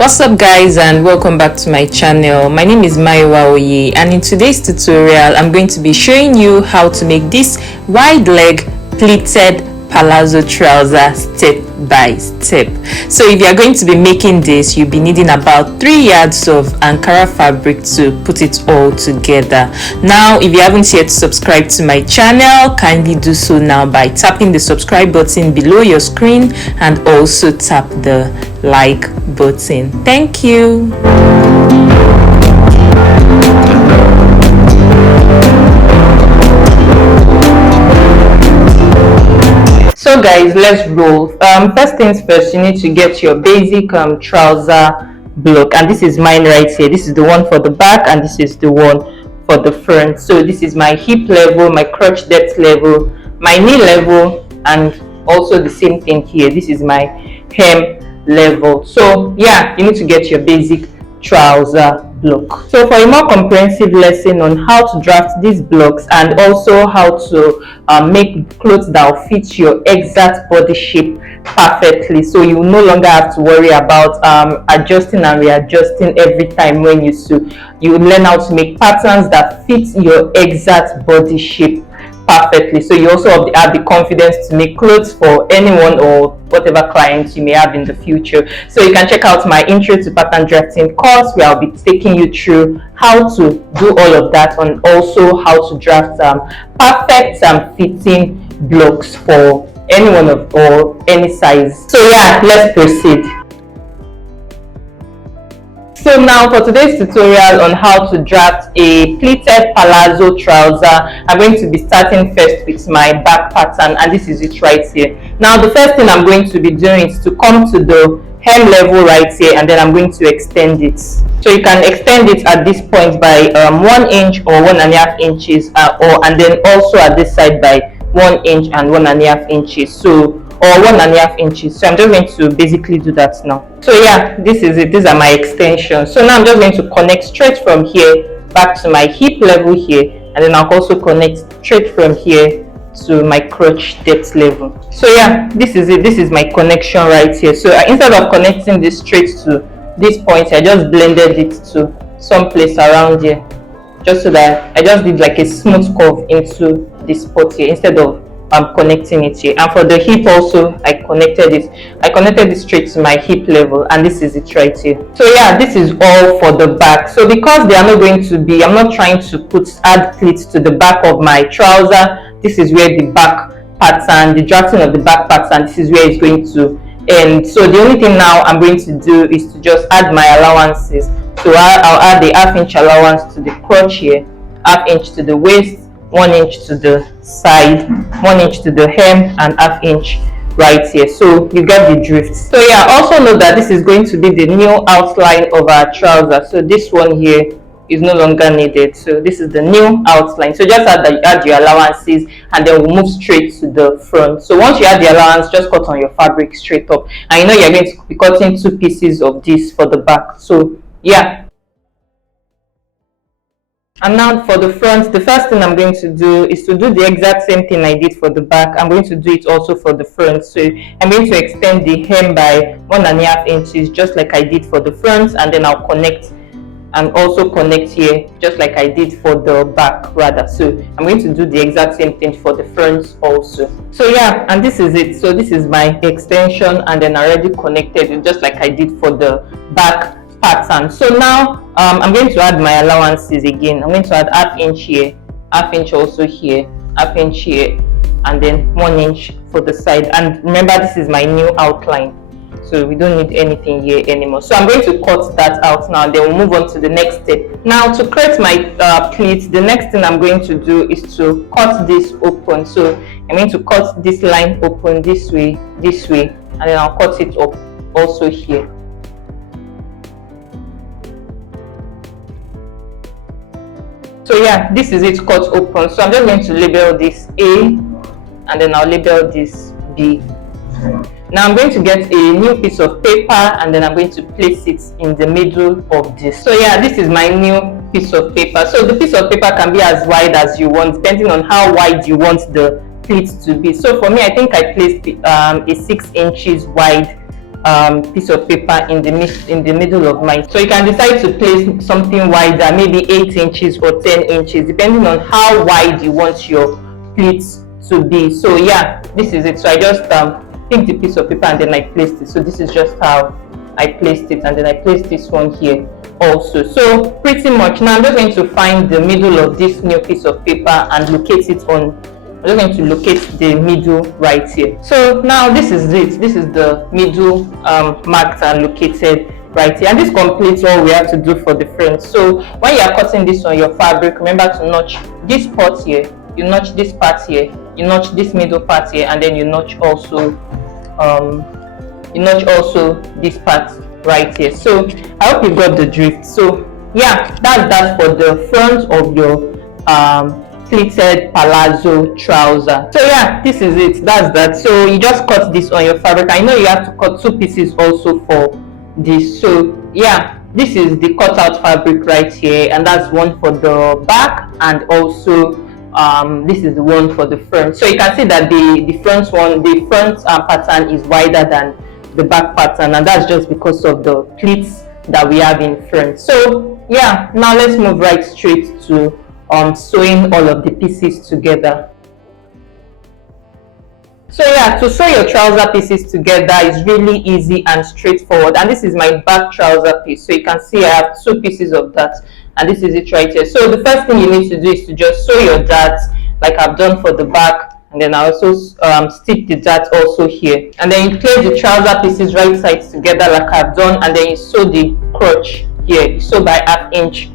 What's up guys, and welcome back to my channel. My name is Maiwa Oye, and in today's tutorial I'm going to be showing you how to make this wide leg pleated palazzo trouser step by step. So if you are going to be making this, you'll be needing about 3 yards of Ankara fabric to put it all together. Now if you haven't yet subscribed to my channel, kindly do so now by tapping the subscribe button below your screen and also tap the like button. Thank you. So guys, let's roll. First things first, you need to get your basic trouser block, and this is mine right here. This is the one for the back and this is the one for the front. So this is my hip level, my crotch depth level, my knee level, and also the same thing here. This is my hem level. So yeah, you need to get your basic trouser block. So for a more comprehensive lesson on how to draft these blocks and also how to make clothes that will fit your exact body shape perfectly, so you no longer have to worry about adjusting and readjusting every time when you sew. You learn how to make patterns that fit your exact body shape perfectly, so you also have the confidence to make clothes for anyone or whatever clients you may have in the future. So you can check out my intro to pattern drafting course, where I'll be taking you through how to do all of that and also how to draft perfect fitting blocks for anyone or any size. So yeah, let's proceed. So now for today's tutorial on how to draft a pleated palazzo trouser, I'm going to be starting first with my back pattern, and this is it right here. Now the first thing I'm going to be doing is to come to the hem level right here, and then I'm going to extend it. So you can extend it at this point by 1 inch or 1.5 inches, and then also at this side by 1 inch and 1.5 inches. So or 1.5 inches. So I'm just going to basically do that now. So yeah, this is it. These are my extensions. So now I'm just going to connect straight from here back to my hip level here, and then I'll also connect straight from here to my crotch depth level. So yeah, this is it. This is my connection right here. So instead of connecting this straight to this point, I just blended it to some place around here, just so that I just did like a smooth curve into this spot here instead of connecting it here. And for the hip also, I connected it straight to my hip level, and this is it right here. So yeah, this is all for the back. So because they are not going to be, I'm not trying to add pleats to the back of my trouser. This is where the back pattern, the drafting of the back pattern, this is where it's going to end. So the only thing now I'm going to do is to just add my allowances. So I'll add the 1/2 inch allowance to the crotch here, 1/2 inch to the waist, 1 inch to the side, 1 inch to the hem, and 1/2 inch right here. So you get the drift. So yeah, also know that this is going to be the new outline of our trouser. So this one here is no longer needed. So this is the new outline. So just add your allowances, and then we'll move straight to the front. So once you add the allowance, just cut on your fabric straight up, and you know you're going to be cutting 2 pieces of this for the back. So yeah. And now for the front, the first thing I'm going to do is to do the exact same thing I did for the back. I'm going to do it also for the front. So I'm going to extend the hem by 1.5 inches, just like I did for the front, and then I'll connect and also connect here, just like I did for the back rather. So I'm going to do the exact same thing for the front also. So yeah, and this is it. So this is my extension, and then I already connected it just like I did for the back pattern. So now I'm going to add my allowances again. I'm going to add 1/2 inch here, 1/2 inch also here, 1/2 inch here, and then 1 inch for the side. And remember, this is my new outline, so we don't need anything here anymore. So I'm going to cut that out now, then we'll move on to the next step. Now to create my pleats, the next thing I'm going to do is to cut this open. So I'm going to cut this line open this way, and then I'll cut it up also here. So yeah, this is it cut open. So I'm just going to label this A, and then I'll label this B. Now I'm going to get a new piece of paper, and then I'm going to place it in the middle of this. So yeah, this is my new piece of paper. So the piece of paper can be as wide as you want, depending on how wide you want the pleats to be. So for me, I think I placed a 6 inches wide piece of paper in the middle of mine. So you can decide to place something wider, maybe 8 inches or 10 inches, depending on how wide you want your pleats to be. So yeah, this is it. So I just picked the piece of paper and then I placed it. So this is just how I placed it, and then I placed this one here also. So pretty much now I'm just going to find the middle of this new piece of paper and locate it on. I'm just going to locate the middle right here. So now this is it. This is the middle marked and located right here, and this completes all we have to do for the front. So when you are cutting this on your fabric, remember to notch this part here, you notch this part here, you notch this middle part here, and then you notch also this part right here. So I hope you got the drift. So yeah, that's that for the front of your pleated palazzo trouser. So yeah, this is it. That's that. So you just cut this on your fabric. I know you have to cut 2 pieces also for this. So yeah, this is the cutout fabric right here, and that's one for the back, and also this is the one for the front. So you can see that the front pattern is wider than the back pattern, and that's just because of the pleats that we have in front. So yeah, now let's move right straight to sewing all of the pieces together. So yeah, to sew your trouser pieces together is really easy and straightforward, and this is my back trouser piece. So you can see I have 2 pieces of that, and this is it right here. So the first thing you need to do is to just sew your darts like I've done for the back, and then I also stitch the dart also here, and then you place the trouser pieces right sides together like I've done, and then you sew the crotch here. You sew by 1/2 inch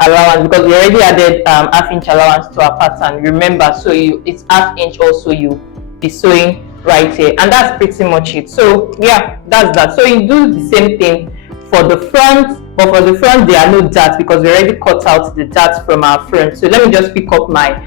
allowance, because we already added 1/2 inch allowance to our pattern, remember. So it's 1/2 inch also you be sewing right here, and that's pretty much it. So yeah, that's that. So you do the same thing for the front, but for the front there are no darts because we already cut out the darts from our front. So let me just pick up my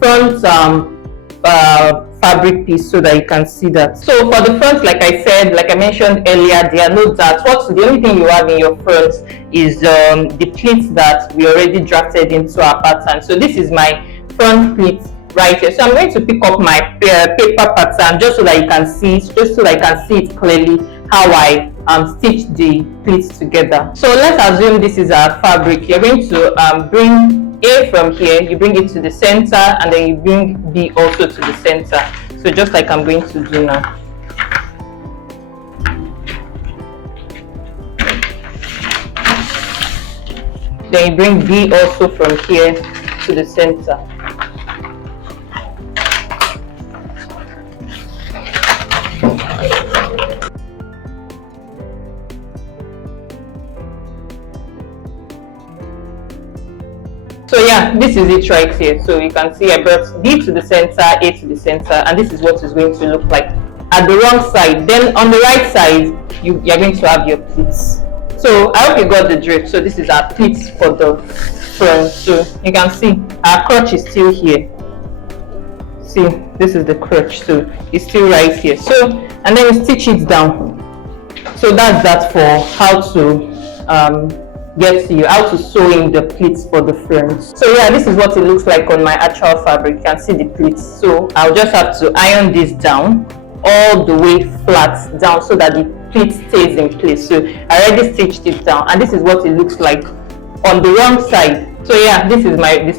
front fabric piece so that you can see that. So for the front, like I mentioned earlier, there are no darts. The only thing you have in your front is the pleats that we already drafted into our pattern. So this is my front pleat right here. So I'm going to pick up my paper pattern just so that you can see, it clearly how I stitch the pleats together. So let's assume this is our fabric. You're going to bring A from here, you bring it to the center, and then you bring B also to the center. So just like I'm going to do now. Then you bring B also from here to the center. So yeah, this is it right here. So you can see I brought B to the center, A to the center, and this is what it's going to look like at the wrong side. Then on the right side, you're going to have your pleats. So I hope you got the drift. So this is our pleats for the front. So you can see our crotch is still here. See, this is the crotch, so it's still right here. So, and then we stitch it down. So that's that for how to get to you, how to sew in the pleats for the front. So yeah, this is what it looks like on my actual fabric. You can see the pleats. So I'll just have to iron this down all the way flat down so that the pleat stays in place. So I already stitched it down, and this is what it looks like on the wrong side. So yeah, this is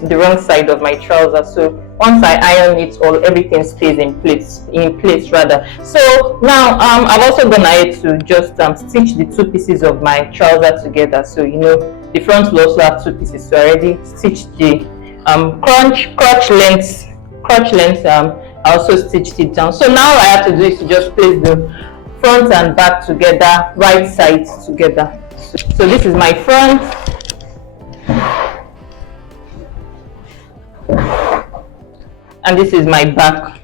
the wrong side of my trouser. So once I iron it all, everything stays in place rather. So now I've also gone ahead to just stitch the 2 pieces of my trouser together. So you know the front will also have 2 pieces. So I already stitched the crotch length. I also stitched it down. So now all I have to do is to just place the front and back together, right sides together. So this is my front. And this is my back.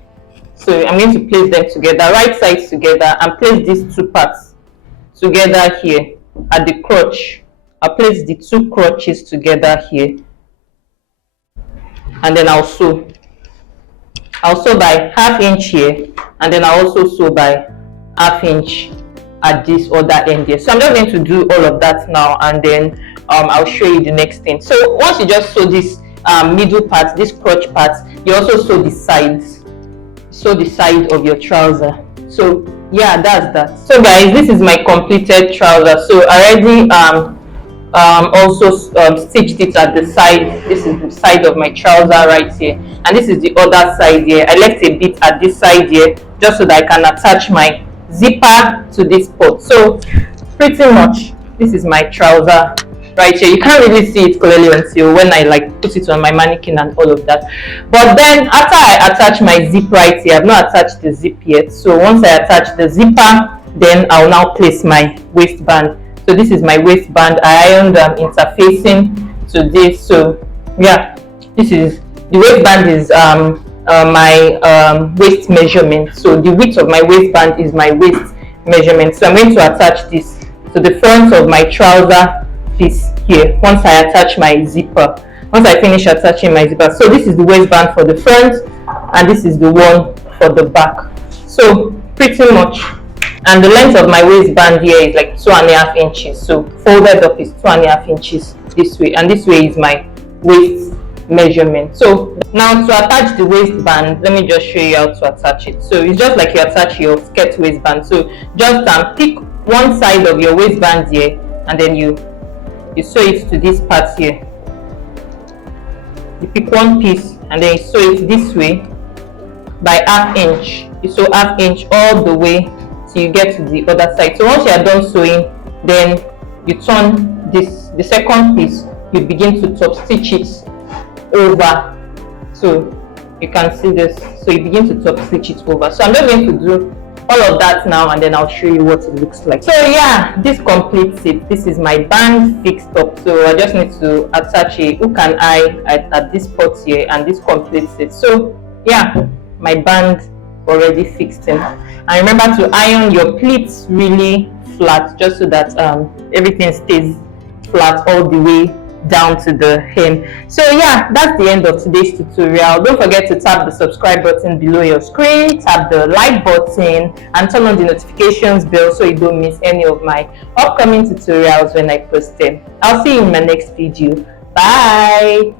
So I'm going to place them together, right sides together, and place these 2 parts together here at the crotch. I'll place the 2 crotches together here, and then I'll sew by 1/2 inch here, and then I'll also sew by 1/2 inch at this other end here. So I'm just going to do all of that now, and then I'll show you the next thing. So once you just sew this middle part, this crotch part, you also sew the sides, the side of your trouser So yeah, that's that. So guys, this is my completed trouser. So I already also stitched it at the side. This is the side of my trouser right here, and this is the other side here. I left a bit at this side here just so that I can attach my zipper to this part. So pretty much this is my trouser right here. You can't really see it clearly until when I like put it on my mannequin and all of that. But then after I attach my zip right here, I've not attached the zip yet. So once I attach the zipper, then I'll now place my waistband. So this is my waistband. I ironed interfacing to this. So yeah, this is the waistband is my waist measurement. So the width of my waistband is my waist measurement. So I'm going to attach this to the front of my trouser piece here once I attach my zipper. Once I finish attaching my zipper. So this is the waistband for the front and this is the one for the back. So pretty much, and the length of my waistband here is like 2.5 inches. So folded up is 2.5 inches this way, and this way is my waist measurement. So now to attach the waistband, let me just show you how to attach it. So it's just like you attach your skirt waistband. So just pick one side of your waistband here and then you sew it to this part here. You pick one piece and then you sew it this way by 1/2 inch. You sew 1/2 inch all the way till you get to the other side. So once you are done sewing, then you turn the second piece, you begin to top stitch it over. So you can see this. So you begin to top stitch it over. So I'm just going to do all of that now and then I'll show you what it looks like. So yeah, this completes it. This is my band fixed up. So I just need to attach a hook and eye at this spot here, and this completes it. So yeah, my band already fixed in. And remember to iron your pleats really flat, just so that everything stays flat all the way down to the hem. So yeah, that's the end of today's tutorial. Don't forget to tap the subscribe button below your screen, tap the like button, and turn on the notifications bell so you don't miss any of my upcoming tutorials when I post them. I'll see you in my next video. Bye.